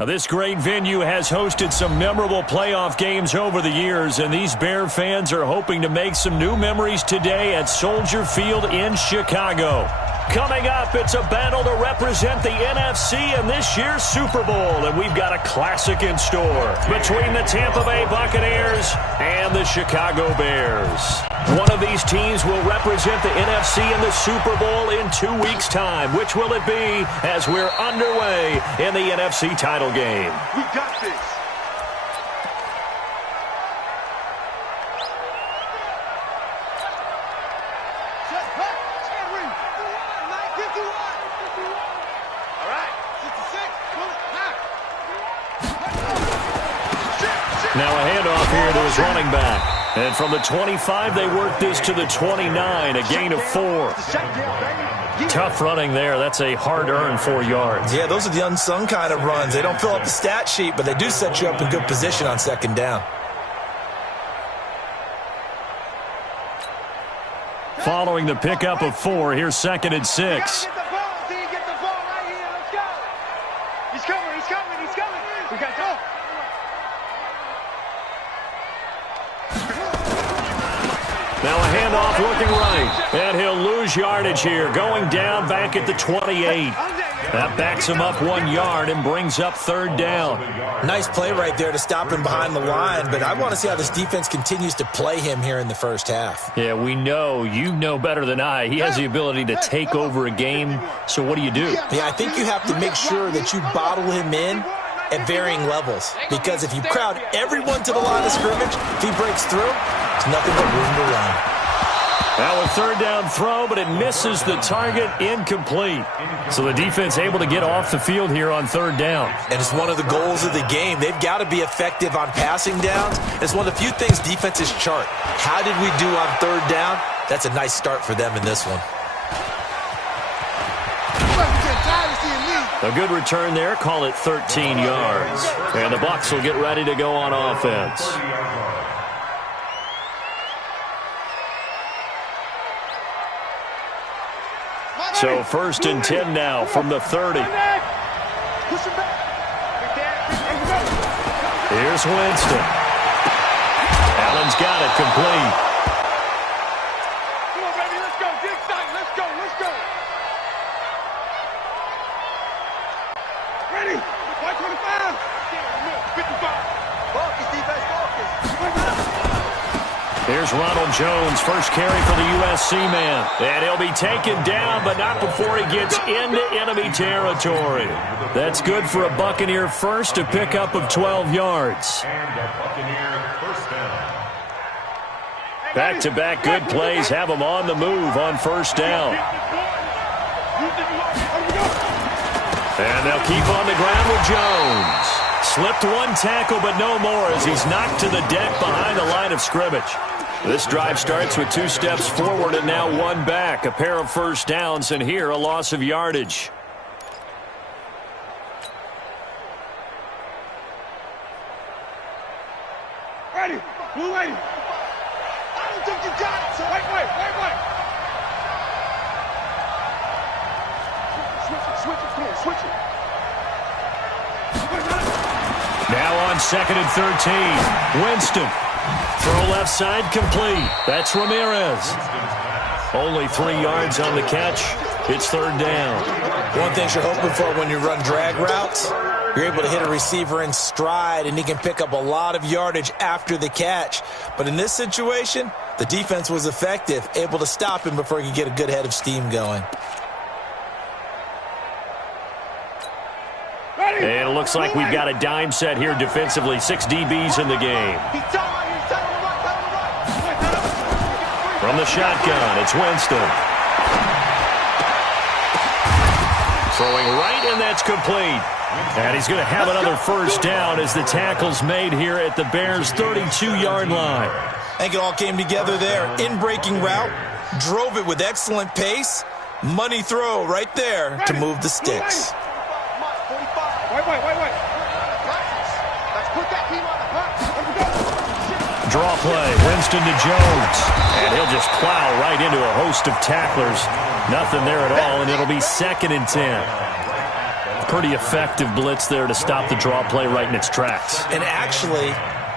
Now, this great venue has hosted some memorable playoff games over the years, and these Bear fans are hoping to make some new memories today at Soldier Field in Chicago. Coming up, it's a battle to represent the NFC in this year's Super Bowl, and we've got a classic in store between the Tampa Bay Buccaneers and the Chicago Bears. One of these teams will represent the NFC in the Super Bowl in 2 weeks' time. Which will it be as we're underway in the NFC title game? We got this. Now a handoff here to his running back. And from the 25, they work this to the 29, a gain of 4. Tough running there. That's a hard-earned 4 yards. Yeah, those are the unsung kind of runs. They don't fill up the stat sheet, but they do set you up in good position on second down. Following the pickup of 4, here's 2nd and 6. Now a handoff looking right, and he'll lose yardage here, going down back at the 28. That backs him up 1 yard and brings up 3rd down. Nice play right there to stop him behind the line, but I want to see how this defense continues to play him here in the first half. Yeah, we know. You know better than I. He has the ability to take over a game, so what do you do? Yeah, I think you have to make sure that you bottle him in at varying levels, because if you crowd everyone to the line of scrimmage, if he breaks through, there's nothing but room to run. Now a 3rd down throw, but it misses the target, incomplete. So the defense able to get off the field here on 3rd down. And it's one of the goals of the game. They've got to be effective on passing downs. It's one of the few things defenses chart. How did we do on 3rd down? That's a nice start for them in this one. A good return there. Call it 13 yards. And the Bucs will get ready to go on offense. So 1st and 10 now from the 30. Here's Winston. Allen's got it complete. Come on, baby, let's go. Get excited. Let's go. Let's go. Ready? 125. 55. Focus, defense, focus. Here's Ronald Jones, first carry for the USC man. And he'll be taken down, but not before he gets into enemy territory. That's good for a Buccaneer first, a pickup of 12 yards. Back-to-back good plays have him on the move on 1st down. And they'll keep on the ground with Jones. Slipped 1 tackle, but no more as he's knocked to the deck behind the line of scrimmage. This drive starts with 2 steps forward and now 1 back. A pair of 1st downs, and here a loss of yardage. Ready. Blue lady. I don't think you got it. Wait. Switch it. Come on, switch it. Now on 2nd and 13. Winston. Throw left side complete. That's Ramirez. Only 3 yards on the catch. It's 3rd down. One thing you're hoping for when you run drag routes, you're able to hit a receiver in stride, and he can pick up a lot of yardage after the catch. But in this situation, the defense was effective, able to stop him before he could get a good head of steam going. And it looks like we've got a dime set here defensively. 6 DBs in the game. From the shotgun, it's Winston. Throwing right, and that's complete. And he's going to have another 1st down as the tackle's made here at the Bears' 32-yard line. I think it all came together there. In-breaking route, drove it with excellent pace. Money throw right there to move the sticks. Wait. Let's put that team on the hunt. Draw play, Winston to Jones. And he'll just plow right into a host of tacklers. Nothing there at all, and it'll be 2nd and 10. pretty effective blitz there to stop the draw play right in its tracks. And actually,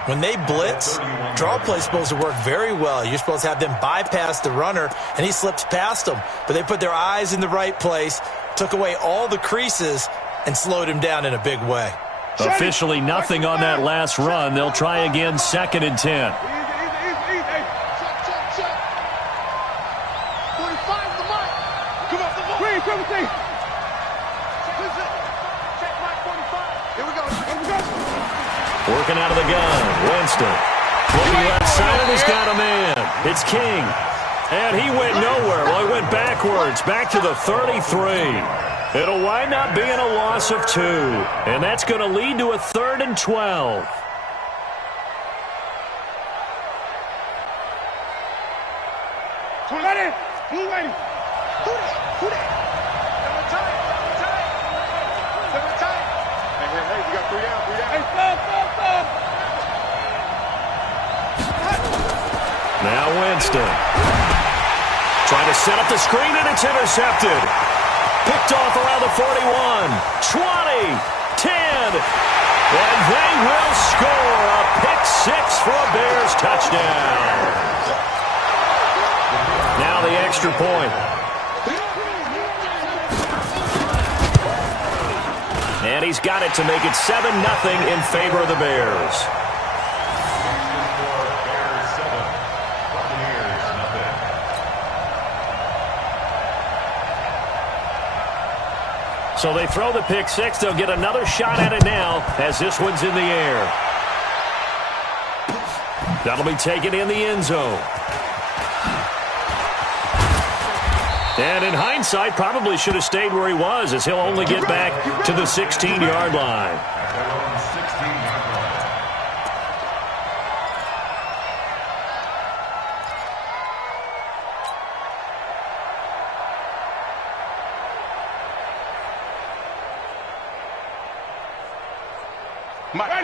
when they blitz, draw play is supposed to work very well. You're supposed to have them bypass the runner, and he slipped past them. But they put their eyes in the right place, took away all the creases, and slowed him down in a big way. Officially nothing on that last run. They'll try again, 2nd and 10. Working out of the gun, Winston. Looking left side, and he's got a man. It's King. And he went nowhere. Well, he went backwards, back to the 33. It'll wind up being a loss of 2. And that's going to lead to a 3rd and 12. Now Winston. Trying to set up the screen, and it's intercepted. Picked off around the 41, 20, 10. And they will score a pick-6 for a Bears touchdown. Now the extra point. And he's got it to make it 7-0 in favor of the Bears. So they throw the pick-6. They'll get another shot at it now as this one's in the air. That'll be taken in the end zone. And in hindsight, probably should have stayed where he was, as he'll only get back to the 16-yard line.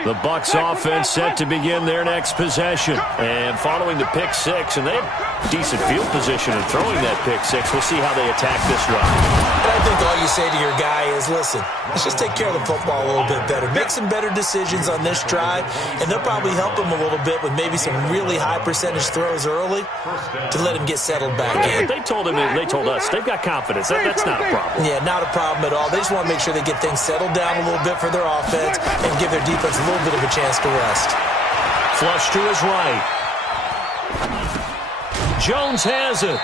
The Bucs offense set to begin their next possession. And following the pick-6, and they have decent field position in throwing that pick-6. We'll see how they attack this drive. I think all you say to your guy is, listen, let's just take care of the football a little bit better. Make some better decisions on this drive, and they'll probably help him a little bit with maybe some really high percentage throws early to let him get settled back in. They told us, they've got confidence. That's not a problem. Yeah, not a problem at all. They just want to make sure they get things settled down a little bit for their offense and give their defense a little bit of a chance to rest. Flush to his right. Jones has it.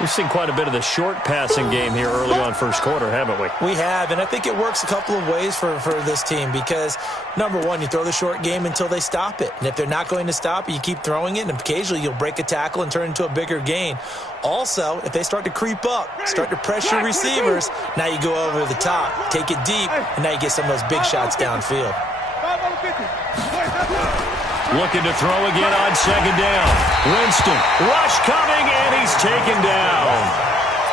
We've seen quite a bit of the short passing game here early on first quarter, haven't we? We have, and I think it works a couple of ways for this team because, number one, you throw the short game until they stop it. And if they're not going to stop it, you keep throwing it, and occasionally you'll break a tackle and turn into a bigger gain. Also, if they start to creep up, start to pressure receivers, now you go over the top, take it deep, and now you get some of those big shots downfield. Looking to throw again on 2nd down. Winston, rush coming, and he's taken down.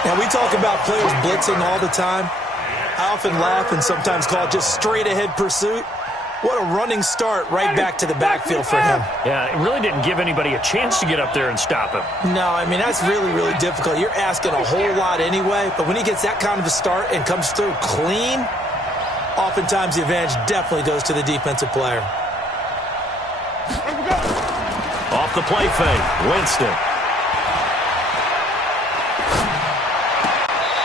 Now, we talk about players blitzing all the time. I often laugh and sometimes call it just straight-ahead pursuit. What a running start right back to the backfield for him. Yeah, it really didn't give anybody a chance to get up there and stop him. No, I mean, that's really, really difficult. You're asking a whole lot anyway, but when he gets that kind of a start and comes through clean, oftentimes the advantage definitely goes to the defensive player. Off the play fake, Winston.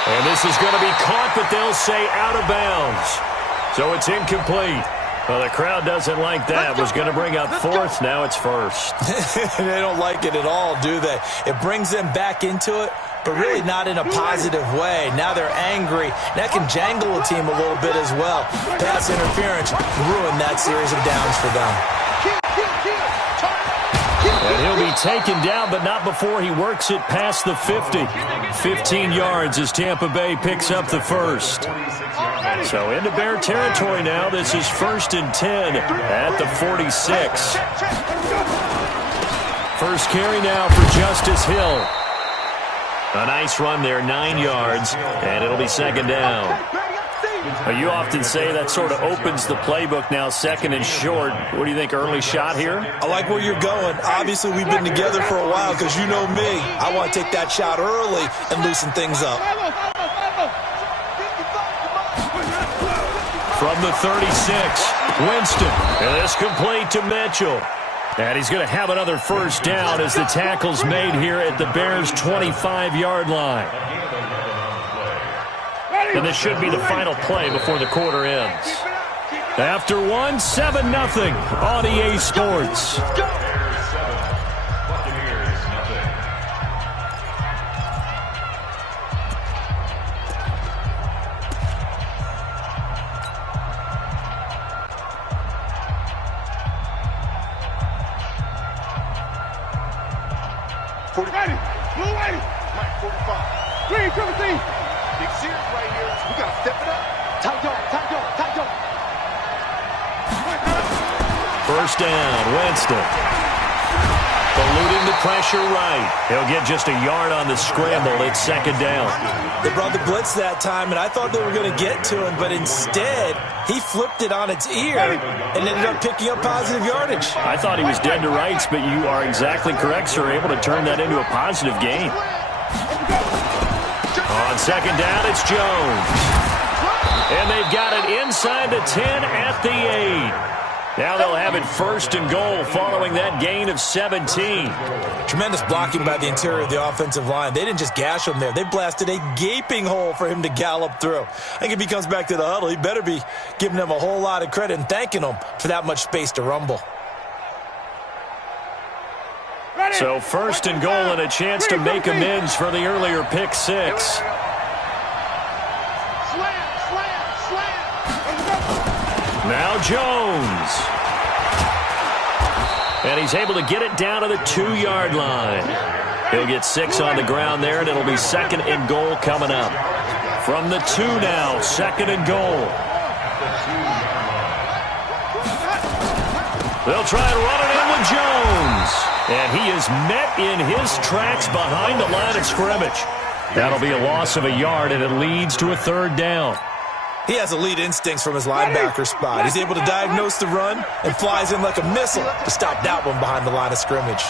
And this is going to be caught, but they'll say out of bounds. So it's incomplete. Well, the crowd doesn't like that. Was going to bring up 4th. Now it's 1st. They don't like it at all, do they? It brings them back into it, but really not in a positive way. Now they're angry. That can jangle a team a little bit as well. Pass interference ruined that series of downs for them. And he'll be taken down, but not before he works it past the 50. 15 yards as Tampa Bay picks up the first. So into Bear territory now. This is 1st and 10 at the 46. First carry now for Justice Hill. A nice run there, 9 yards, and it'll be 2nd down. You often say that sort of opens the playbook now, 2nd and short. What do you think, early shot here? I like where you're going. Obviously, we've been together for a while because you know me. I want to take that shot early and loosen things up. from the 36. Winston, and this complete to Mitchell. And he's going to have another first down as the tackle's made here at the Bears' 25-yard line. And this should be the final play before the quarter ends. After one, 7-0 on EA Sports. Ready, blue ready. Mike 45. Green, triple C. Big series right here. We gotta step it up. Tight dog. First down, Winston. Eluding the pressure right. He'll get just a yard on the scramble. It's second down. They brought the blitz that time, and I thought they were going to get to him, but instead, he flipped it on its ear and ended up picking up positive yardage. I thought he was dead to rights, but you are exactly correct, sir. Able to turn that into a positive gain. On second down, it's Jones. And they've got it inside the 10 at the 8. Now they'll have it first and goal following that gain of 17. Tremendous blocking by the interior of the offensive line. They didn't just gash him there. They blasted a gaping hole for him to gallop through. I think if he comes back to the huddle, he better be giving them a whole lot of credit and thanking them for that much space to rumble. So first and goal and a chance to make amends for the earlier pick six. Now Jones. And he's able to get it down to the 2-yard line. He'll get 6 on the ground there, and it'll be second and goal coming up. From the 2 now, second and goal. They'll try and run it in with Jones. And he is met in his tracks behind the line of scrimmage. That'll be a loss of a yard, and it leads to a third down. He has elite instincts from his linebacker spot. He's able to diagnose the run and flies in like a missile to stop that one behind the line of scrimmage.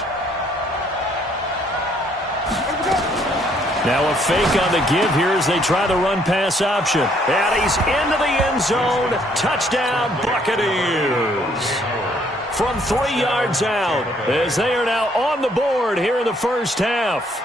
Now a fake on the give here as they try the run-pass option. And he's into the end zone. Touchdown, Buccaneers. From 3 yards out as they are now on the board here in the first half.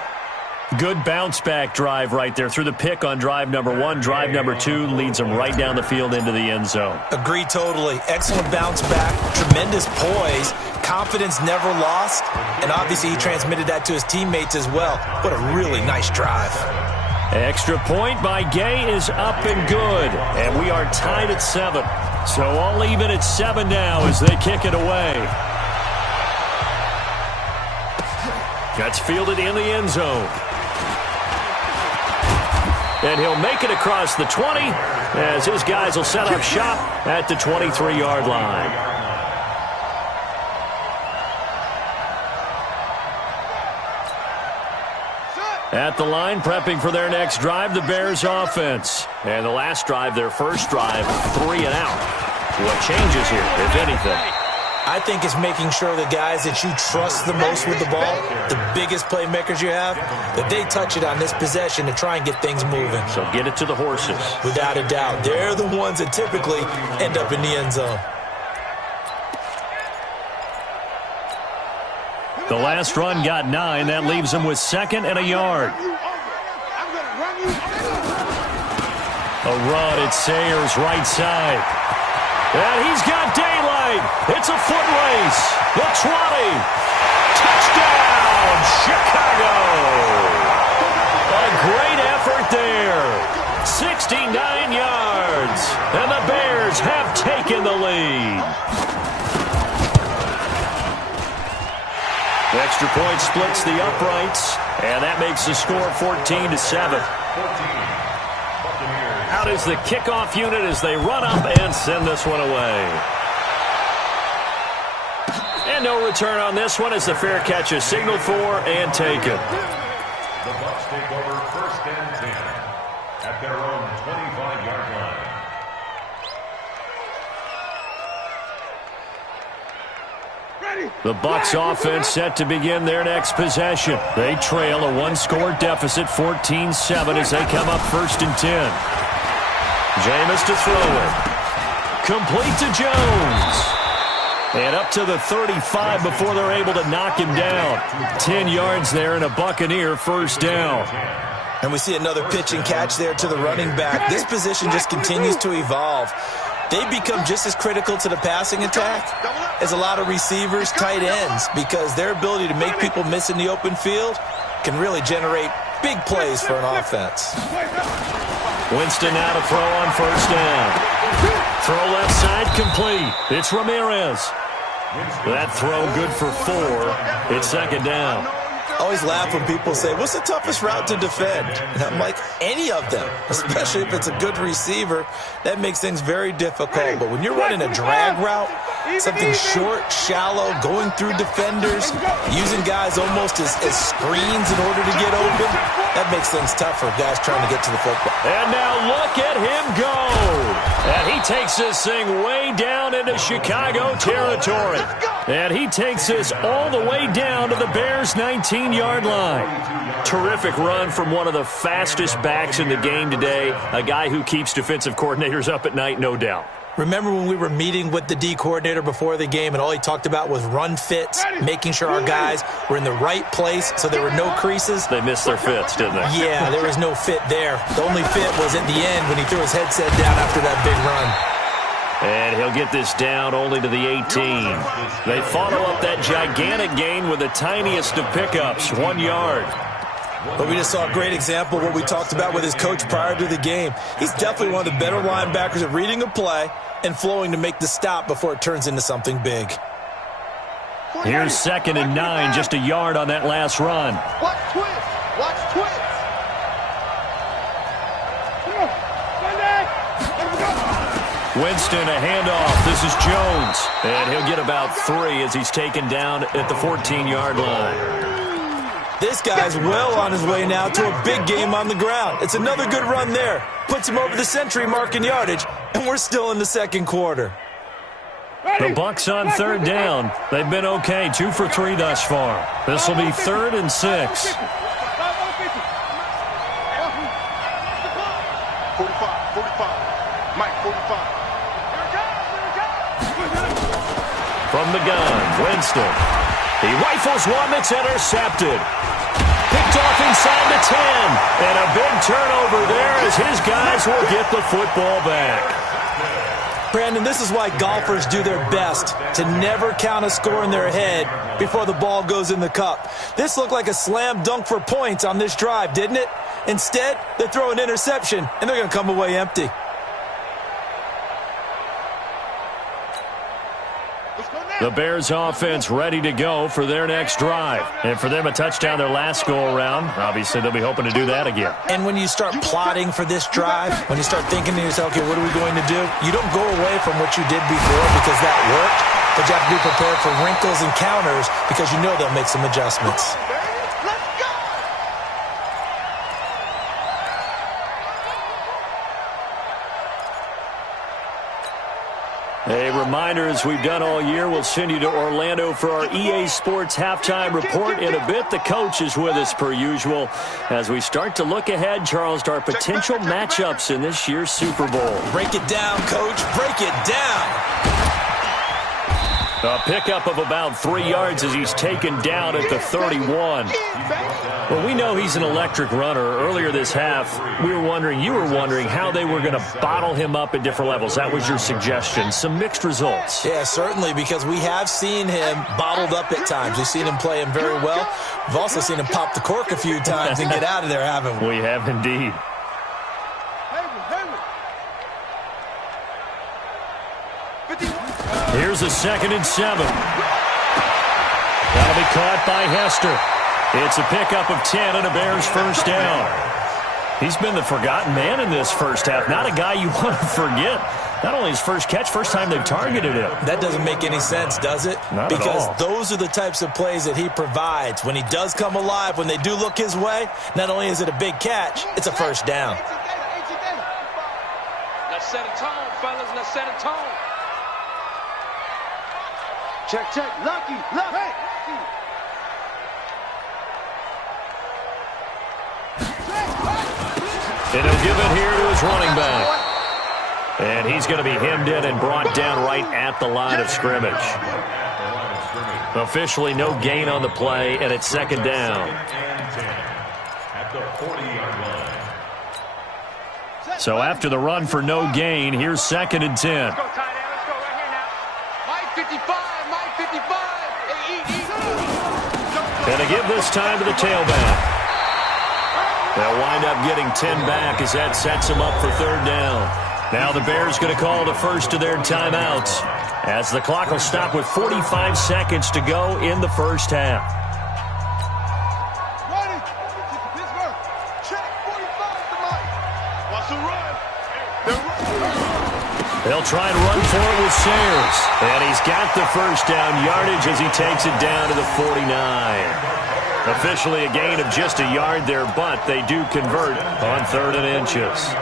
Good bounce-back drive right there through the pick on drive number 1. Drive number 2 leads them right down the field into the end zone. Agree totally. Excellent bounce back, tremendous poise, confidence never lost, and obviously he transmitted that to his teammates as well. What a really nice drive. Extra point by Gay is up and good, and we are tied at 7. So all even at 7 now as they kick it away. That's fielded in the end zone. And he'll make it across the 20 as his guys will set up shop at the 23-yard line. At the line, prepping for their next drive, the Bears offense. And the last drive, their first drive, 3 and out. What changes here, if anything? I think it's making sure the guys that you trust the most with the ball, the biggest playmakers you have, that they touch it on this possession to try and get things moving. So get it to the horses. Without a doubt. They're the ones that typically end up in the end zone. The last run got 9. That leaves them with second and a yard. A run at Sayers' right side. And he's got daylight. It's a foot race. The 20. Touchdown, Chicago. A great effort there. 69 yards. And the Bears have taken the lead. Extra point splits the uprights. And that makes the score 14-7. Out is the kickoff unit as they run up and send this one away. And no return on this one as the fair catch is signaled for and taken. The Bucs take over first and 10 at their own 25-yard line. The Bucs offense set to begin their next possession. They trail a 1-score deficit, 14-7, as they come up first and 10. Jameis to throw it. Complete to Jones. And up to the 35 before they're able to knock him down. 10 yards there and a Buccaneer first down. And we see another pitch and catch there to the running back. This position just continues to evolve. They become just as critical to the passing attack as a lot of receivers, tight ends, because their ability to make people miss in the open field can really generate big plays for an offense. Winston now to throw on first down. Throw left side complete. It's Ramirez. That throw good for 4. It's second down. I always laugh when people say, what's the toughest route to defend? And I'm like, any of them, especially if it's a good receiver. That makes things very difficult. But when you're running a drag route, something short, shallow, going through defenders, using guys almost as screens in order to get open, that makes things tough for guys trying to get to the football. And now look at him go. And he takes this thing way down into Chicago territory. And he takes this all the way down to the Bears' 19-yard line. Terrific run from one of the fastest backs in the game today, a guy who keeps defensive coordinators up at night, no doubt. Remember when we were meeting with the D coordinator before the game and all he talked about was run fits, making sure our guys were in the right place so there were no creases? They missed their fits, didn't they? Yeah, there was no fit there. The only fit was at the end when he threw his headset down after that big run. And he'll get this down only to the 18. They follow up that gigantic gain with the tiniest of pickups, 1 yard. But we just saw a great example of what we talked about with his coach prior to the game. He's definitely one of the better linebackers at reading a play and flowing to make the stop before it turns into something big. Here's 2nd and 9, just a yard on that last run. Watch twist. Watch twist. Winston, a handoff. This is Jones. And he'll get about 3 as he's taken down at the 14-yard line. This guy's well on his way now to a big game on the ground. It's another good run there. Puts him over the century mark in yardage, and we're still in the second quarter. The Bucs on 3rd down. They've been okay, 2 for 3 thus far. This will be 3rd and 6. 45, 45. Mike, 45. From the gun, Winston. He rifles one that's intercepted. Picked off inside the 10. And a big turnover there as his guys will get the football back. Brandon, this is why golfers do their best to never count a score in their head before the ball goes in the cup. This looked like a slam dunk for points on this drive, didn't it? Instead, they throw an interception, and they're going to come away empty. The Bears offense ready to go for their next drive. And for them, a touchdown their last go-around. Obviously, they'll be hoping to do that again. And when you start plotting for this drive, when you start thinking to yourself, okay, what are we going to do? You don't go away from what you did before because that worked, but you have to be prepared for wrinkles and counters because you know they'll make some adjustments. A reminder, as we've done all year, we'll send you to Orlando for our EA Sports halftime report. In a bit, the coach is with us per usual as we start to look ahead, Charles, to our potential matchups in this year's Super Bowl. Break it down, Coach. Break it down. A pickup of about 3 yards as he's taken down at the 31. Well, we know he's an electric runner. Earlier this half, you were wondering how they were going to bottle him up at different levels. That was your suggestion. Some mixed results. Yeah, certainly, because we have seen him bottled up at times. We've seen him play him very well. We've also seen him pop the cork a few times and get out of there, haven't we? We have indeed. Here's a 2nd and 7. That'll be caught by Hester. It's a pickup of 10 and a Bears first down. He's been the forgotten man in this first half. Not a guy you want to forget. Not only his first catch, first time they've targeted him. That doesn't make any sense, does it? Not because at all. Those are the types of plays that he provides. When he does come alive, when they do look his way, not only is it a big catch, it's a first down. Let's set a tone, fellas. Let's set a tone. Check, check. Lucky. And he'll give it here to his running back. And he's going to be hemmed in and brought down right at the line of scrimmage. Officially no gain on the play, and it's second down. At the 40-yard line. So after the run for no gain, here's second and 10. Let's go, tight end. Let's go right here now. Mike 55. Mike 55. And they give this time to the tailback. They'll wind up getting 10 back as that sets them up for third down. Now the Bears going to call the first of their timeouts as the clock will stop with 45 seconds to go in the first half. Ready. Pittsburgh. Check 45 to Mike. Watch the run. They'll try and run for it with Sayers. And he's got the first down yardage as he takes it down to the 49. Officially a gain of just a yard there, but they do convert on 3rd and inches.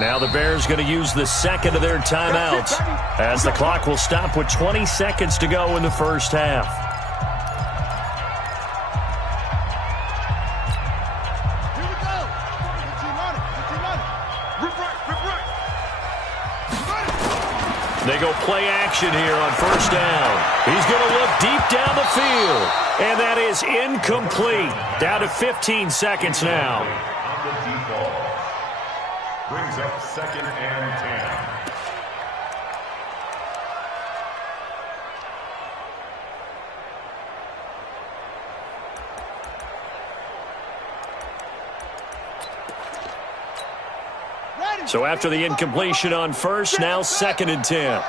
Now the Bears going to use the second of their timeouts as the clock will stop with 20 seconds to go in the first half. Here we go. They go play action here on first down. He's going to look deep down the field, and that is incomplete. Down to 15 seconds now. On the deep ball. Brings up second and 10. So after the incompletion on first, now second and 10.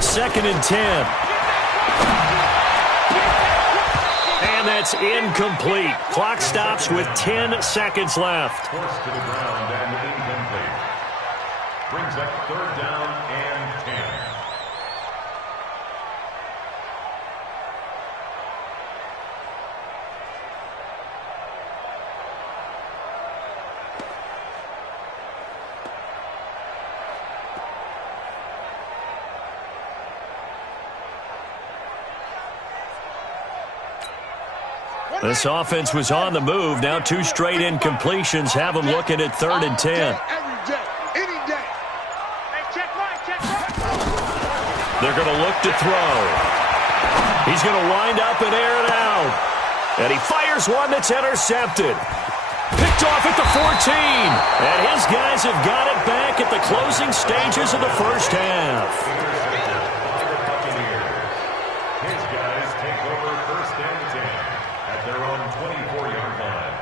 Second and 10. And that's incomplete. Clock stops with 10 seconds left. Forced to the ground and incomplete. Brings up third down and 10. This offense was on the move. Now 2 straight incompletions have them looking at 3rd and 10. Every day, any day. Hey, check right, check right. They're going to look to throw. He's going to wind up and air it out. And he fires one that's intercepted. Picked off at the 14. And his guys have got it back at the closing stages of the first half. His guys take over first and 10 at their own 24-yard line.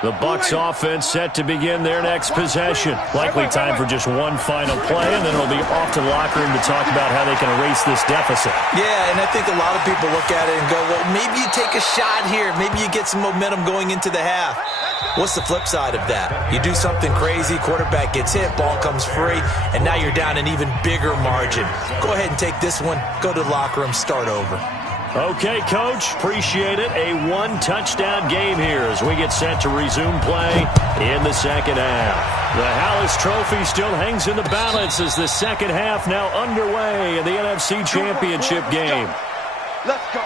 The Bucs offense set to begin their next possession. Likely time for just one final play, and then it'll be off to the locker room to talk about how they can erase this deficit. Yeah, and I think a lot of people look at it and go, well, maybe you take a shot here. Maybe you get some momentum going into the half. What's the flip side of that? You do something crazy, quarterback gets hit, ball comes free, and now you're down an even bigger margin. Go ahead and take this one, go to the locker room, start over. Okay, Coach, appreciate it. A 1-touchdown game here as we get set to resume play in the second half. The Hallis Trophy still hangs in the balance as the second half now underway in the NFC Championship game. Let's go.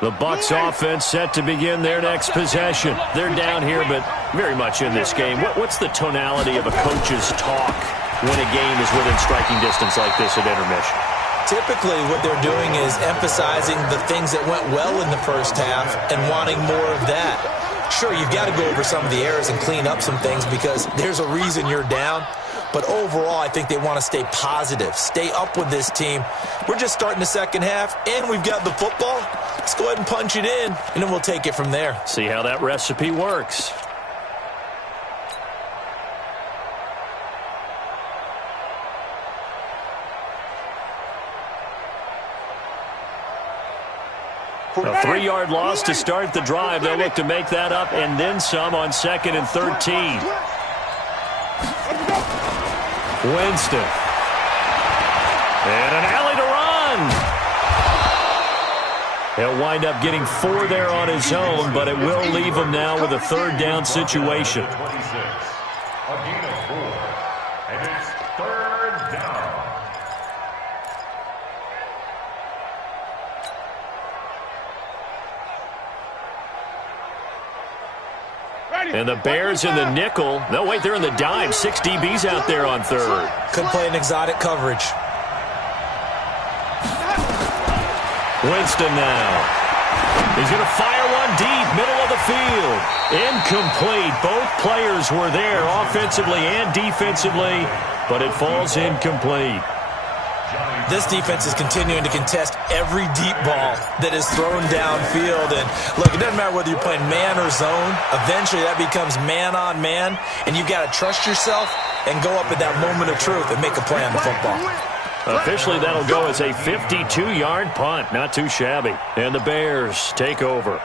The Bucs offense set to begin their next possession. They're down here, but very much in this game. What's the tonality of a coach's talk when a game is within striking distance like this at intermission? Typically, what they're doing is emphasizing the things that went well in the first half and wanting more of that. Sure, you've got to go over some of the errors and clean up some things because there's a reason you're down. But overall, I think they want to stay positive, stay up with this team. We're just starting the second half, and we've got the football. Let's go ahead and punch it in, and then we'll take it from there. See how that recipe works. A 3-yard loss to start the drive. They'll look to make that up and then some on 2nd and 13. Winston. And an alley to run. He'll wind up getting 4 there on his own, but it will leave him now with a third down situation. 26. A gain of 4. And it's third down. And the Bears in the nickel. No, wait, they're in the dime. 6 DBs out there on third. Could play an exotic coverage. Winston now. He's going to fire one deep, middle of the field. Incomplete. Both players were there offensively and defensively, but it falls incomplete. This defense is continuing to contest every deep ball that is thrown downfield. And look, it doesn't matter whether you're playing man or zone. Eventually that becomes man on man, and you've got to trust yourself and go up at that moment of truth and make a play on the football. Officially, that'll go as a 52-yard punt. Not too shabby. And the Bears take over.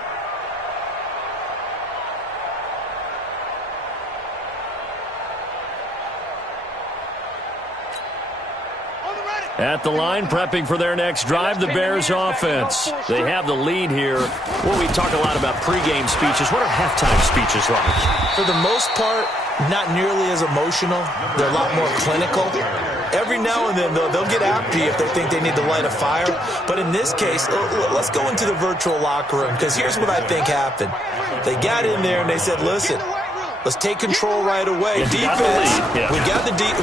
At the line, prepping for their next drive, the Bears offense. They have the lead here. Well, we talk a lot about pregame speeches. What are halftime speeches like? For the most part, not nearly as emotional. They're a lot more clinical. Every now and then, they'll get after you if they think they need to light a fire. But in this case, let's go into the virtual locker room, because here's what I think happened. They got in there and they said, listen, let's take control right away. Defense, we got the lead.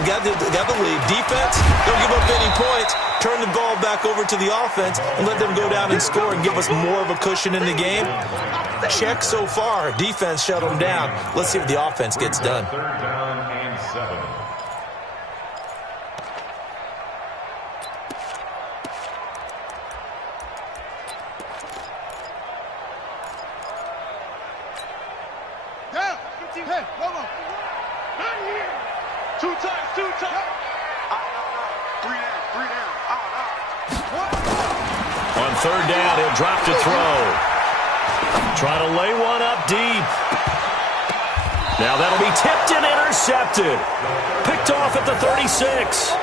Defense, don't give up any points. Turn the ball back over to the offense and let them go down and score and give us more of a cushion in the game. Check so far. Defense shut them down. Let's see what the offense gets done. Third down and 7. Hey, hold on. Not here. 2 times, 2 times. Three down. On third down, he'll drop to throw. Try to lay one up deep. Now that'll be tipped and intercepted. Picked off at the 36.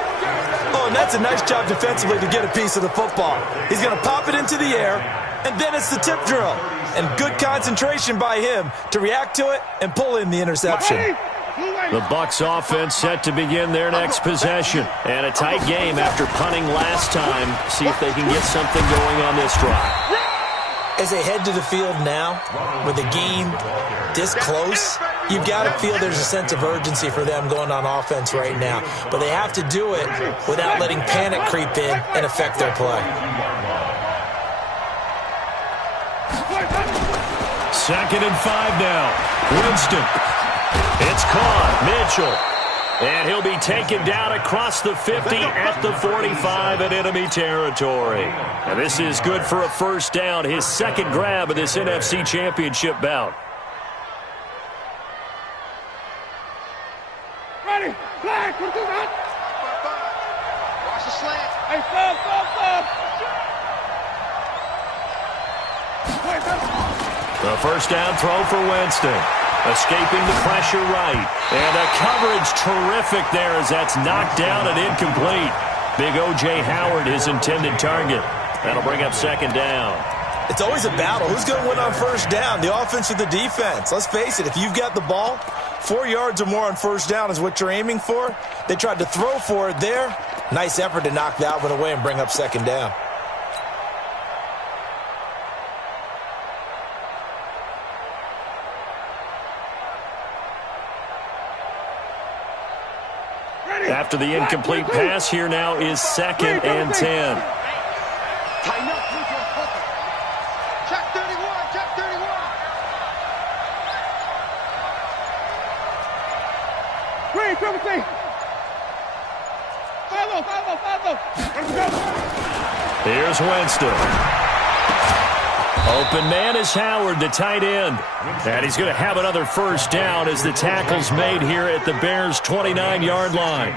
Oh, and that's a nice job defensively to get a piece of the football. He's going to pop it into the air, and then it's the tip drill. And good concentration by him to react to it and pull in the interception. The Bucs offense set to begin their next possession. And a tight game after punting last time. See if they can get something going on this drive. As they head to the field now, with the game this close, you've got to feel there's a sense of urgency for them going on offense right now. But they have to do it without letting panic creep in and affect their play. 2nd and 5 now. Winston. It's caught. Mitchell. And he'll be taken down across the 50 at the 45 in enemy territory. And this is good for a first down. His second grab of this NFC Championship bout. Ready. Flag. What is that? Watch the slant. Hey, stop. The first down throw for Winston. Escaping the pressure right. And a coverage terrific there as that's knocked down and incomplete. Big O.J. Howard, his intended target. That'll bring up second down. It's always a battle. Who's going to win on first down, the offense or the defense? Let's face it, if you've got the ball, 4 yards or more on first down is what you're aiming for. They tried to throw for it there. Nice effort to knock that one away and bring up second down. After the incomplete pass, here now is 2nd and 10. Tighten up. Check 31. Check 31. Green, Timothy. Follow. Let's go. Here's Winston. Open man is Howard, the tight end. And he's going to have another first down as the tackle's made here at the Bears' 29-yard line.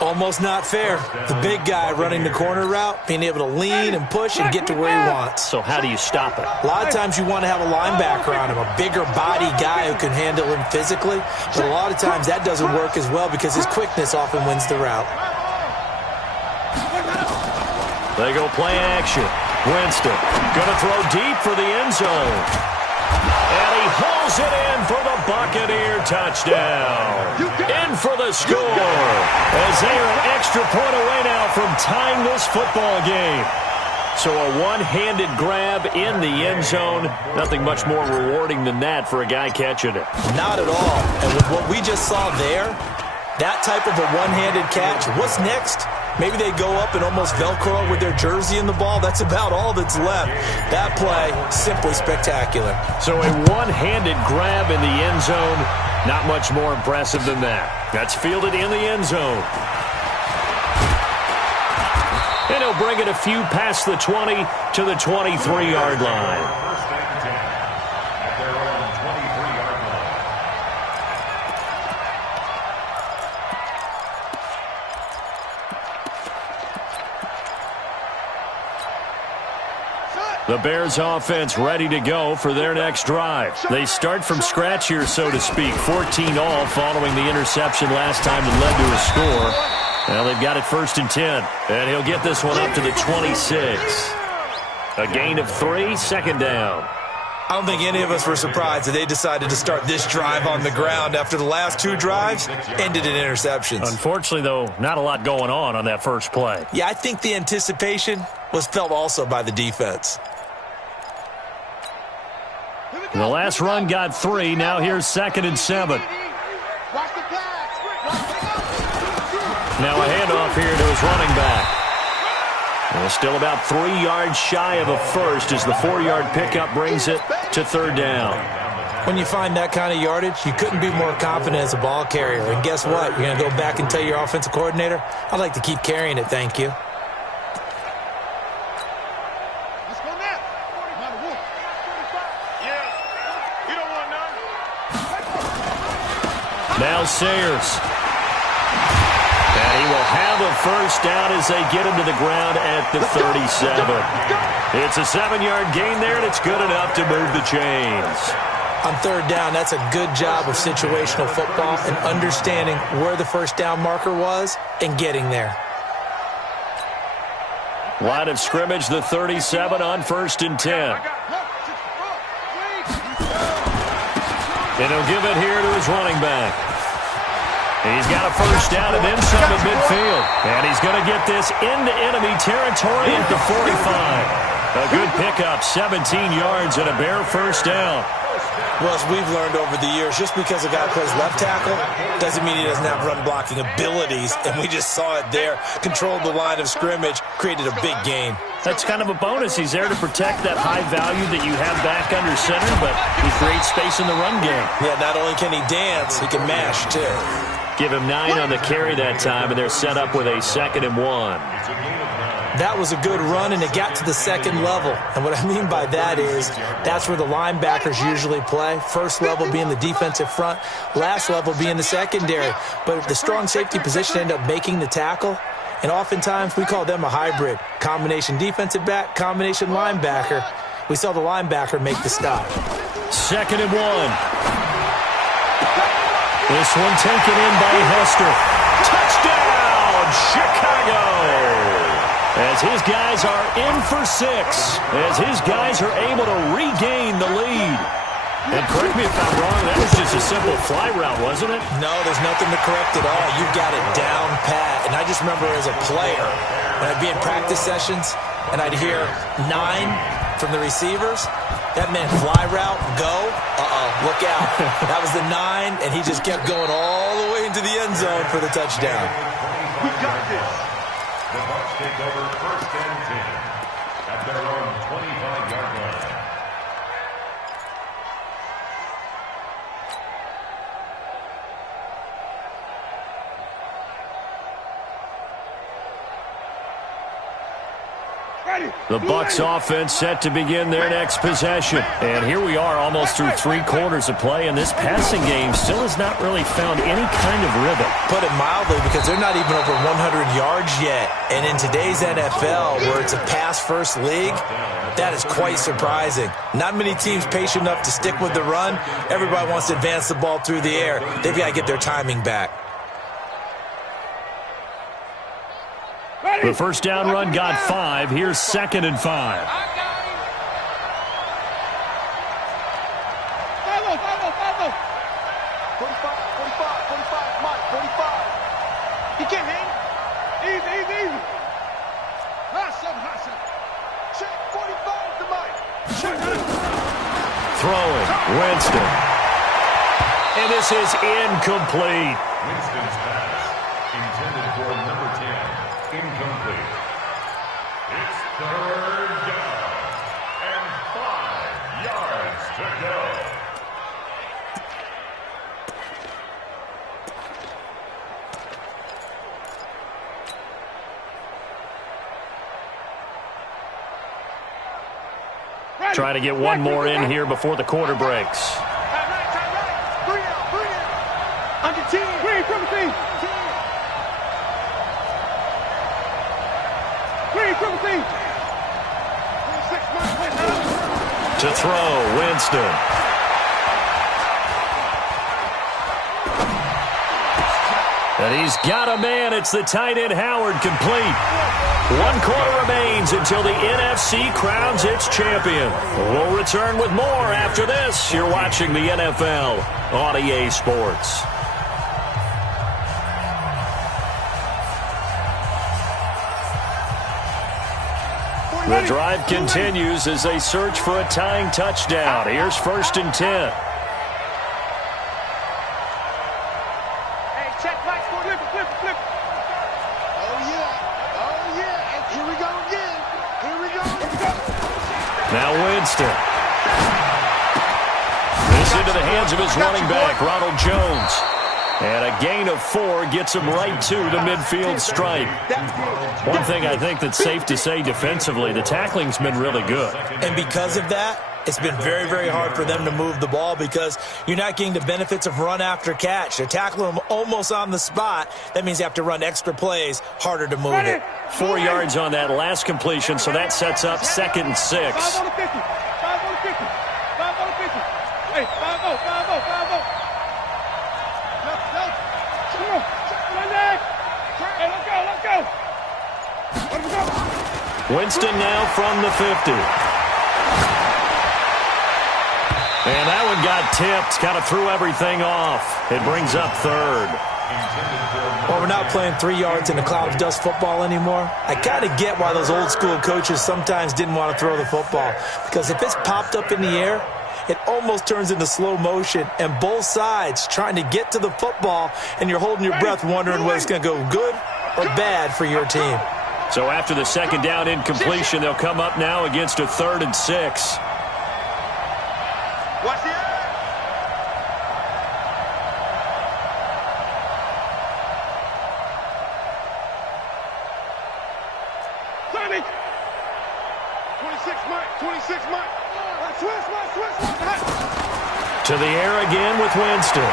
Almost not fair. The big guy running the corner route, being able to lean and push and get to where he wants. So how do you stop it? A lot of times you want to have a linebacker on him, a bigger body guy who can handle him physically. But a lot of times that doesn't work as well because his quickness often wins the route. They go play action. Winston going to throw deep for the end zone. And he hauls it in for the Buccaneer touchdown. In for the score. As they are an extra point away now from tying this football game. So a one-handed grab in the end zone. Nothing much more rewarding than that for a guy catching it. Not at all. And with what we just saw there, that type of a one-handed catch, what's next? Maybe they go up and almost Velcro with their jersey in the ball. That's about all that's left. That play, simply spectacular. So a one-handed grab in the end zone, not much more impressive than that. That's fielded in the end zone. And he'll bring it a few past the 20 to the 23-yard line. First and 10 at their own 23-yard line. The Bears offense ready to go for their next drive. They start from scratch here, so to speak. 14 all following the interception last time that led to a score. Well, they've got it 1st and 10. And he'll get this one up to the 26. A gain of 3, second down. I don't think any of us were surprised that they decided to start this drive on the ground after the last 2 drives ended in interceptions. Unfortunately, though, not a lot going on that first play. Yeah, I think the anticipation was felt also by the defense. The last run got 3. Now here's 2nd and 7. Now a handoff here to his running back. Well, still about 3 yards shy of a first as the 4-yard pickup brings it to 3rd down. When you find that kind of yardage, you couldn't be more confident as a ball carrier. And guess what? You're going to go back and tell your offensive coordinator, I'd like to keep carrying it, thank you. Now Sayers. And he will have a first down as they get him to the ground at the 37. It's a 7-yard gain there, and it's good enough to move the chains. On 3rd down, that's a good job of situational football and understanding where the first down marker was and getting there. Line of scrimmage, the 37 on 1st and 10. And he'll give it here to his running back. He's got a first down and then some at midfield. And he's going to get this into enemy territory at the 45. A good pickup, 17 yards and a Bear first down. Well, as we've learned over the years, just because a guy plays left tackle doesn't mean he doesn't have run-blocking abilities. And we just saw it there. Controlled the line of scrimmage, created a big gain. That's kind of a bonus. He's there to protect that high value that you have back under center, but he creates space in the run game. Yeah, not only can he dance, he can mash, too. Give him 9 on the carry that time, and they're set up with a 2nd and 1. That was a good run, and it got to the 2nd level. And what I mean by that is that's where the linebackers usually play. First level being the defensive front, last level being the secondary. But the strong safety position ended up making the tackle. And oftentimes we call them a hybrid. Combination defensive back, combination linebacker. We saw the linebacker make the stop. 2nd and 1. This one taken in by Hester. Touchdown, Chicago! As his guys are in for 6. As his guys are able to regain the lead. And correct me if I'm wrong, that was just a simple fly route, wasn't it? No, there's nothing to correct at all. You got it down pat. And I just remember as a player, when I'd be in practice sessions, and I'd hear 9 from the receivers, that meant fly route, go, look out. That was the 9, and he just kept going all the way into the end zone for the touchdown. We got this. The Bucs take over 1st and 10 at their own 25-yard line. The Bucs offense set to begin their next possession. And here we are almost through 3 quarters of play, and this passing game still has not really found any kind of rhythm. Put it mildly, because they're not even over 100 yards yet. And in today's NFL, where it's a pass-first league, that is quite surprising. Not many teams patient enough to stick with the run. Everybody wants to advance the ball through the air. They've got to get their timing back. The first down run got 5. Here's 2nd and 5. 45, 45, Mike, 45. He can't hang. Easy. Hustle. Check 45 to Mike. Throwing, Winston. And this is incomplete. Winston's pass, intended for number 10. Incomplete. It's 3rd down and 5 yards to go. Trying to get one more in here before the quarter breaks. Bring it. Under 10. Bring it, To throw, Winston. And he's got a man. It's the tight end, Howard, complete. 1 quarter remains until the NFC crowns its champion. We'll return with more after this. You're watching the NFL on EA Sports. The drive continues as they search for a tying touchdown. Here's 1st and 10. Hey, check Mike. Flip. Oh, yeah. And here we go again. Now Winston. This into the hands of his running back, Ronald Jones. And a gain of 4 gets him right to the midfield stripe. One thing I think that's safe to say defensively, the tackling's been really good. And because of that, it's been very, very hard for them to move the ball because you're not getting the benefits of run after catch. They're tackling them almost on the spot. That means you have to run extra plays, harder to move it. 4 yards on that last completion, so that sets up 2nd and 6. 5 on the 50. 5 on the 50. 5 on the 50. Hey, 5-0. Winston now from the 50. And that one got tipped. Kind of threw everything off. It brings up 3rd. Well, we're not playing 3 yards in a cloud of dust football anymore. I kind of get why those old school coaches sometimes didn't want to throw the football. Because if it's popped up in the air, it almost turns into slow motion. And both sides trying to get to the football, and you're holding your breath wondering whether it's going to go good or bad for your team. So after the 2nd down incompletion, they'll come up now against a 3rd and 6. Watch the eye. Sonny. 26 Mike. Switch. To the air again with Winston.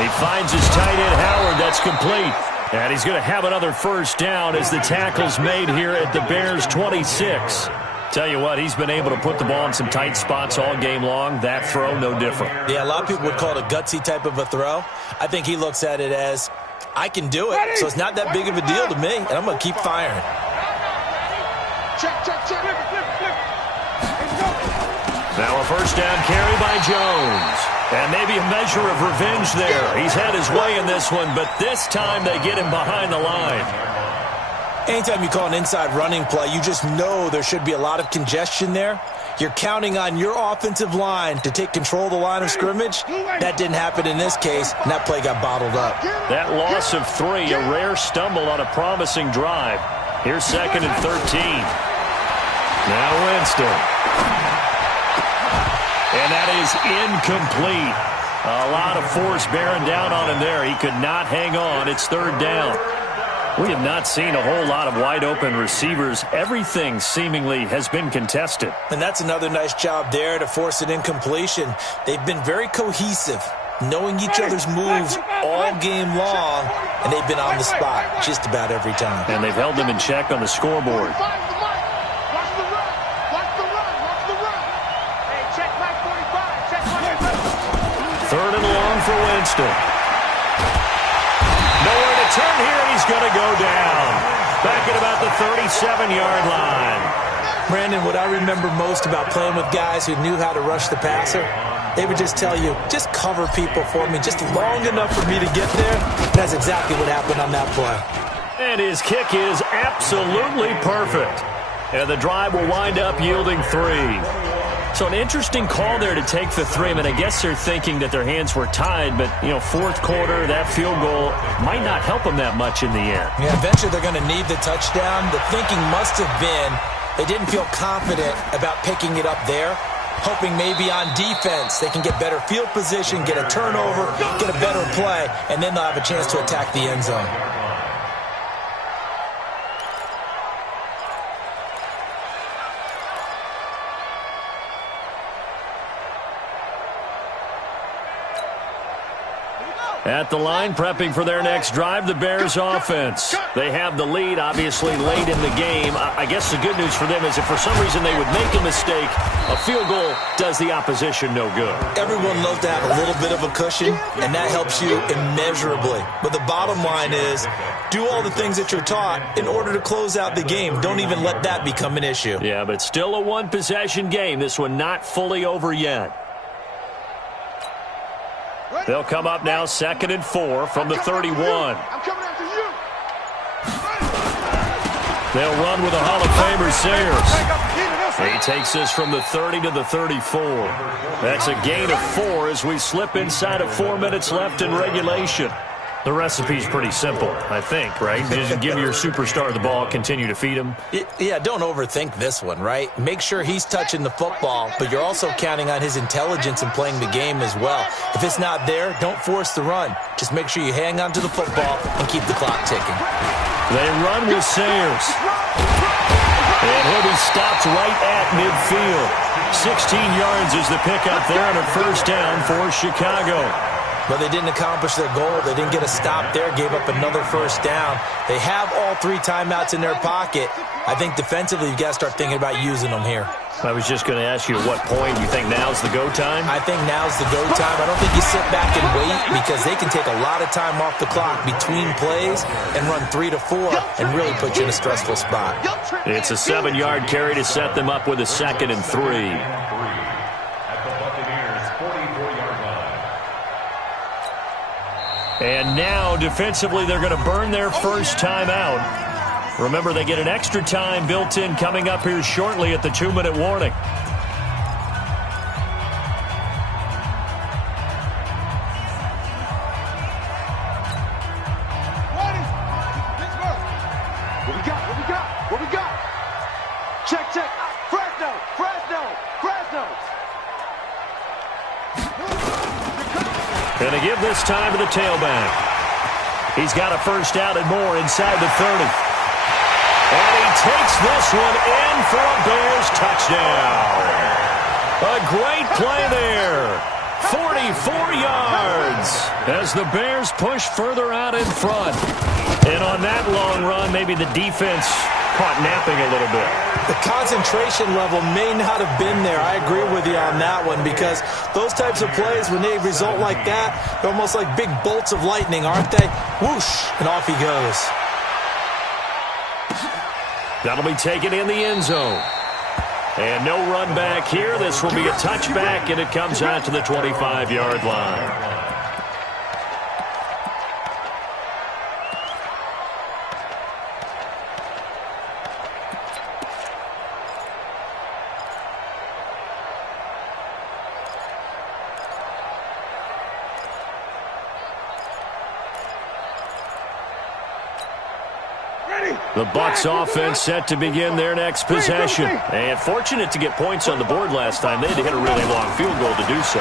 He finds his tight end, Howard. That's complete. And he's going to have another 1st down as the tackle's made here at the Bears' 26. Tell you what, he's been able to put the ball in some tight spots all game long. That throw, no different. Yeah, a lot of people would call it a gutsy type of a throw. I think he looks at it as, I can do it, so it's not that big of a deal to me, and I'm going to keep firing. Check. Flip. Now a 1st down carry by Jones. And maybe a measure of revenge there. He's had his way in this one, but this time they get him behind the line. Anytime you call an inside running play, you just know there should be a lot of congestion there. You're counting on your offensive line to take control of the line of scrimmage. That didn't happen in this case, and that play got bottled up. That loss of 3, a rare stumble on a promising drive. Here's 2nd and 13. Now Winston. And that is incomplete. A lot of force bearing down on him there. He could not hang on. It's 3rd down. We have not seen a whole lot of wide-open receivers. Everything seemingly has been contested. And that's another nice job there to force an incompletion. They've been very cohesive, knowing each other's moves all game long, and they've been on the spot just about every time. And they've held them in check on the scoreboard. Third and long for Winston. Nowhere to turn here, and he's going to go down. Back at about the 37-yard line. Brandon, what I remember most about playing with guys who knew how to rush the passer, they would just tell you, just cover people for me, just long enough for me to get there. That's exactly what happened on that play. And his kick is absolutely perfect. And the drive will wind up yielding 3. So an interesting call there to take the 3. I mean, I guess they're thinking that their hands were tied, but, you know, fourth quarter, that field goal might not help them that much in the end. Yeah, eventually they're going to need the touchdown. The thinking must have been they didn't feel confident about picking it up there, hoping maybe on defense they can get better field position, get a turnover, get a better play, and then they'll have a chance to attack the end zone. At the line, prepping for their next drive, the Bears offense. They have the lead, obviously, late in the game. I guess the good news for them is if for some reason they would make a mistake, a field goal does the opposition no good. Everyone loves to have a little bit of a cushion, and that helps you immeasurably. But the bottom line is, do all the things that you're taught in order to close out the game. Don't even let that become an issue. Yeah, but still a one-possession game. This one not fully over yet. They'll come up now 2nd and 4 from the 31. I'm coming after you. They'll run with a Hall of Famer, Sayers. He takes this from the 30 to the 34. That's a gain of 4 as we slip inside of 4 minutes left in regulation. The recipe's pretty simple, I think, right? Just give your superstar the ball, continue to feed him. Yeah, don't overthink this one, right? Make sure he's touching the football, but you're also counting on his intelligence in playing the game as well. If it's not there, don't force the run. Just make sure you hang on to the football and keep the clock ticking. They run with Sayers. And he'll be stopped right at midfield. 16 yards is the pickup there on a first down for Chicago. But they didn't accomplish their goal. They didn't get a stop there, gave up another first down. They have all 3 timeouts in their pocket. I think defensively you've got to start thinking about using them here. I was just going to ask you at what point you think now's the go time? I think now's the go time. I don't think you sit back and wait because they can take a lot of time off the clock between plays and run 3 to 4 and really put you in a stressful spot. It's a 7-yard carry to set them up with a 2nd and 3. And now, defensively, they're going to burn their first time out. Remember, they get an extra time built in coming up here shortly at the 2-minute warning. What we got? Check. Fresno. Going to give this time to the tailback. He's got a first down and more inside the 30. And he takes this one in for a Bears touchdown. A great play there. 44 yards as the Bears push further out in front. And on that long run, maybe the defense caught napping a little bit. The concentration level may not have been there. I agree with you on that one because those types of plays, when they result like that, they're almost like big bolts of lightning, aren't they? Whoosh, and off he goes. That'll be taken in the end zone. And no run back here. This will be a touchback, and it comes out to the 25-yard line. The Bucs offense set to begin their next possession. And fortunate to get points on the board last time. They had to hit a really long field goal to do so.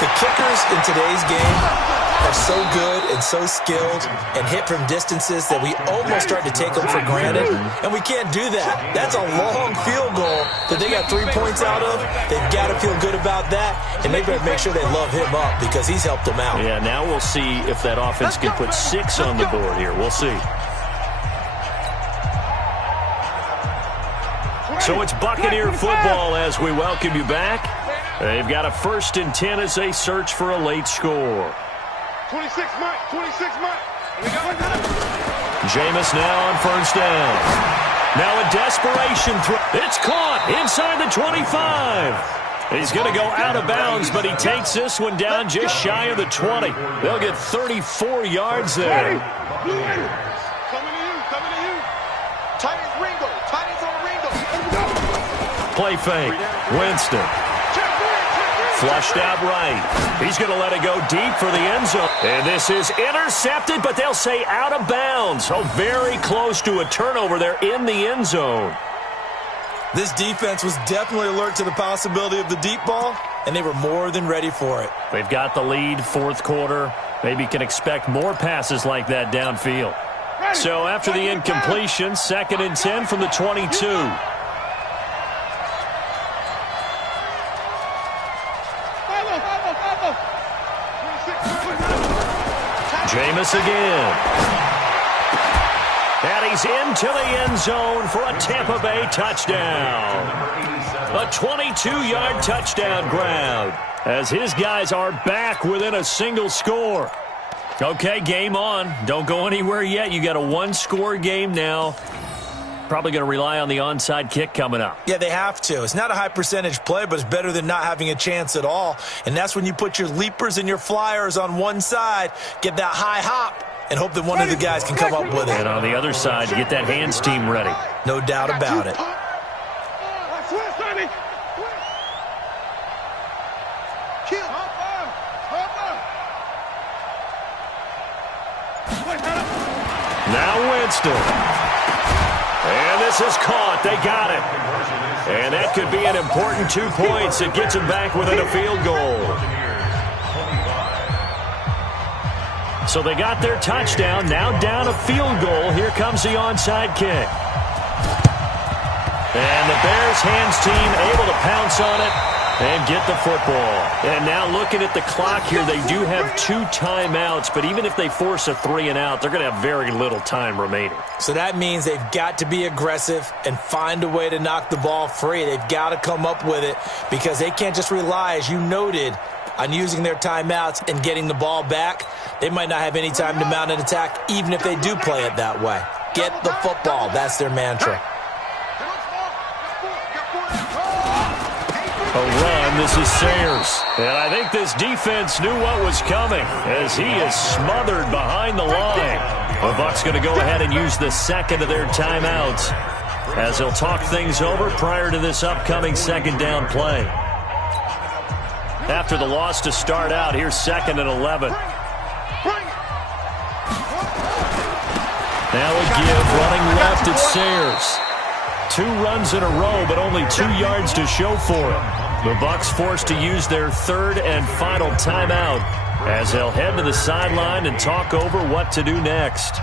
The kickers in today's game are so good and so skilled and hit from distances that we almost start to take them for granted, and we can't do that. That's a long field goal that they got 3 points out of. They've got to feel good about that, and they better make sure they love him up because he's helped them out. Yeah, now we'll see if that offense can put 6 on the board here. We'll see. So it's Buccaneer football as we welcome you back. They've got a 1st and 10 as they search for a late score. 26, Mike. 26, Mike. Jameis now on 1st down. Now a desperation throw. It's caught inside the 25. He's going to go out of bounds, but he takes this one down just shy of the 20. They'll get 34 yards there. Coming to you. Coming to you. Titans Ringo. Titans on Ringo. Play fake. Winston. Flushed out right. He's going to let it go deep for the end zone. And this is intercepted, but they'll say out of bounds. So very close to a turnover there in the end zone. This defense was definitely alert to the possibility of the deep ball, and they were more than ready for it. They've got the lead, 4th quarter. Maybe can expect more passes like that downfield. So after the incompletion, 2nd and 10 from the 22. Jameis again. And he's into the end zone for a Tampa Bay touchdown. A 22-yard touchdown grab as his guys are back within a single score. Okay, game on. Don't go anywhere yet. You got a 1-score game now. Probably going to rely on the onside kick coming up. Yeah, they have to. It's not a high percentage play, but it's better than not having a chance at all. And that's when you put your leapers and your flyers on one side, get that high hop, and hope that one of the guys can come up with it. And on the other side, get that hands team ready. No doubt about it. Now Winston. And this is caught. They got it. And that could be an important 2 points. It gets them back within a field goal. So they got their touchdown. Now down a field goal. Here comes the onside kick. And the Bears hands team able to pounce on it and get the football. And now looking at the clock here, they do have 2 timeouts, but even if they force a 3 and out, they're going to have very little time remaining. So that means they've got to be aggressive and find a way to knock the ball free. They've got to come up with it because they can't just rely, as you noted, on using their timeouts and getting the ball back. They might not have any time to mount an attack, even if they do play it that way. Get the football. That's their mantra. A run. This is Sayers. And I think this defense knew what was coming as he is smothered behind the line. The Bucs going to go ahead and use the second of their timeouts as they'll talk things over prior to this upcoming 2nd down play. After the loss to start out, here's 2nd and 11. Now a give, running left, it's Sayers. 2 runs in a row, but only 2 yards to show for it. The Bucs forced to use their 3rd and final timeout as they'll head to the sideline and talk over what to do next.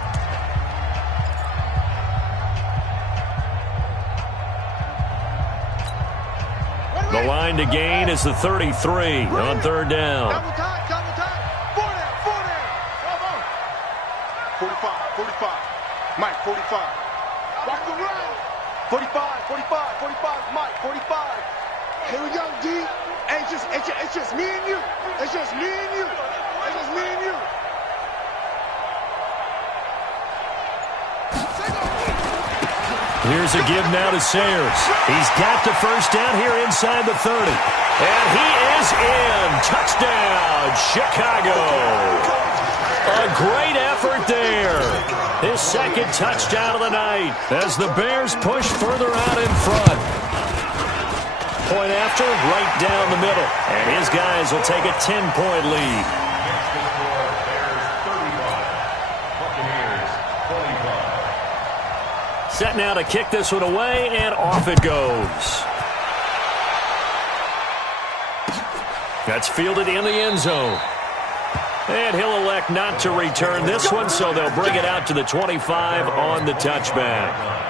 The line to gain is the 33 on 3rd down. Double time. 45. Mike, 45. Walk the run. 45. Mike, 45. Here we go, D. Hey, it's just me and you. It's just me and you. Here's a give now to Sayers. He's got the 1st down here inside the 30. And he is in. Touchdown, Chicago. A great effort there. His 2nd touchdown of the night as the Bears push further out in front. Point after, right down the middle. And his guys will take a 10-point lead. Set now to kick this one away, and off it goes. That's fielded in the end zone. And he'll elect not to return this one, so they'll bring it out to the 25 on the touchback.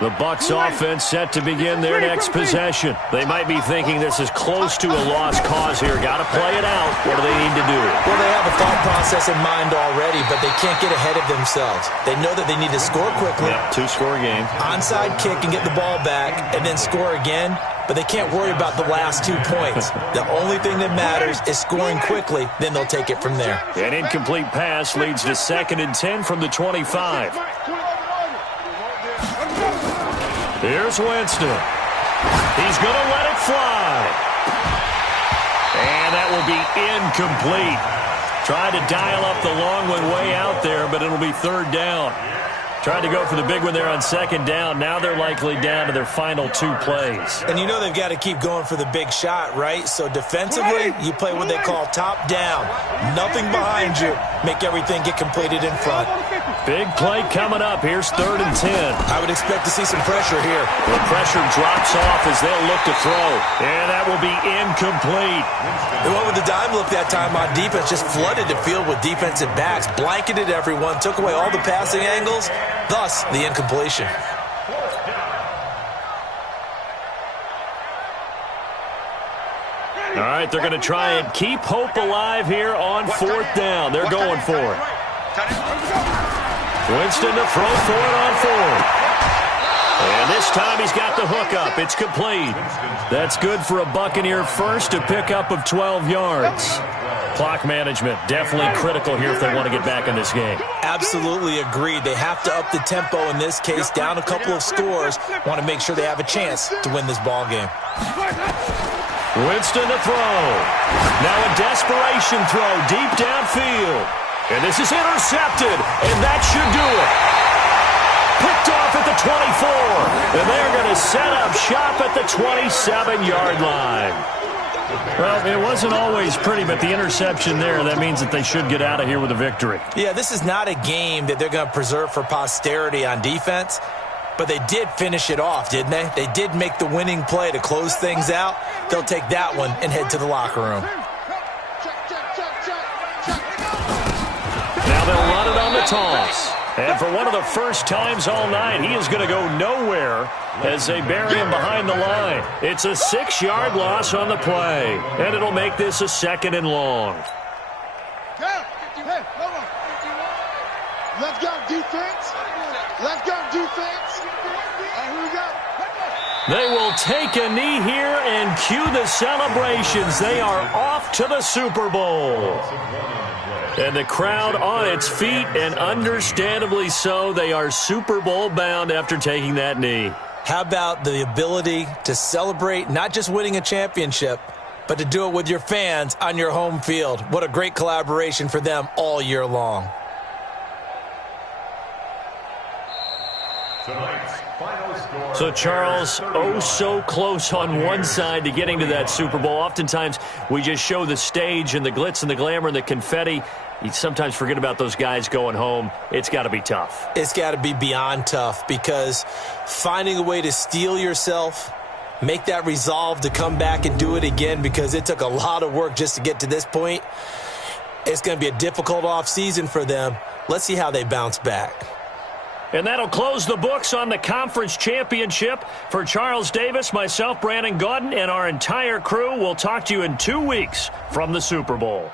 The Bucs offense set to begin their next possession. They might be thinking this is close to a lost cause here. Got to play it out. What do they need to do? Well, they have a thought process in mind already, but they can't get ahead of themselves. They know that they need to score quickly. Yep, two-score game. Onside kick and get the ball back and then score again, but they can't worry about the last 2 points. The only thing that matters is scoring quickly, then they'll take it from there. An incomplete pass leads to 2nd and 10 from the 25. Here's Winston. He's going to let it fly. And that will be incomplete. Tried to dial up the long one way out there, but it'll be 3rd down. Tried to go for the big one there on 2nd down. Now they're likely down to their final 2 plays. And you know they've got to keep going for the big shot, right? So defensively, you play what they call top down. Nothing behind you. Make everything get completed in front. Big play coming up. Here's 3rd and 10. I would expect to see some pressure here. The pressure drops off as they'll look to throw. And that will be incomplete. They went with the dime look that time on defense. Just flooded the field with defensive backs. Blanketed everyone. Took away all the passing angles. Thus, the incompletion. All right, they're going to try and keep hope alive here on 4th down. They're going for it. Winston to throw for it on 4th. And this time he's got the hook up. It's complete. That's good for a Buccaneer first, a pickup of 12 yards. Clock management definitely critical here if they want to get back in this game. Absolutely agreed. They have to up the tempo in this case, down a couple of scores. Want to make sure they have a chance to win this ball game. Winston to throw. Now a desperation throw deep downfield. And this is intercepted, and that should do it. Picked off at the 24, and they're going to set up shop at the 27-yard line. Well, it wasn't always pretty, but the interception there, that means that they should get out of here with a victory. Yeah, this is not a game that they're going to preserve for posterity on defense, but they did finish it off, didn't they? They did make the winning play to close things out. They'll take that one and head to the locker room. Now they'll run it on the toss. And for one of the first times all night, he is going to go nowhere as they bury him behind the line. It's a 6-yard loss on the play, and it'll make this a 2nd and long. Hey, hold on. Let's go, defense. Let's go, defense. Here we go. They will take a knee here and cue the celebrations. They are off to the Super Bowl. And the crowd on its feet, and understandably so. They are Super Bowl bound after taking that knee. How about the ability to celebrate not just winning a championship, but to do it with your fans on your home field? What a great collaboration for them all year long. Tonight's final score. So, Charles, oh so close on one side to getting to that Super Bowl. Oftentimes, we just show the stage and the glitz and the glamour and the confetti. You sometimes forget about those guys going home. It's got to be tough. It's got to be beyond tough, because finding a way to steel yourself, make that resolve to come back and do it again, because it took a lot of work just to get to this point. It's going to be a difficult offseason for them. Let's see how they bounce back. And that'll close the books on the conference championship. For Charles Davis, myself, Brandon Gaudin, and our entire crew, we'll talk to you in 2 weeks from the Super Bowl.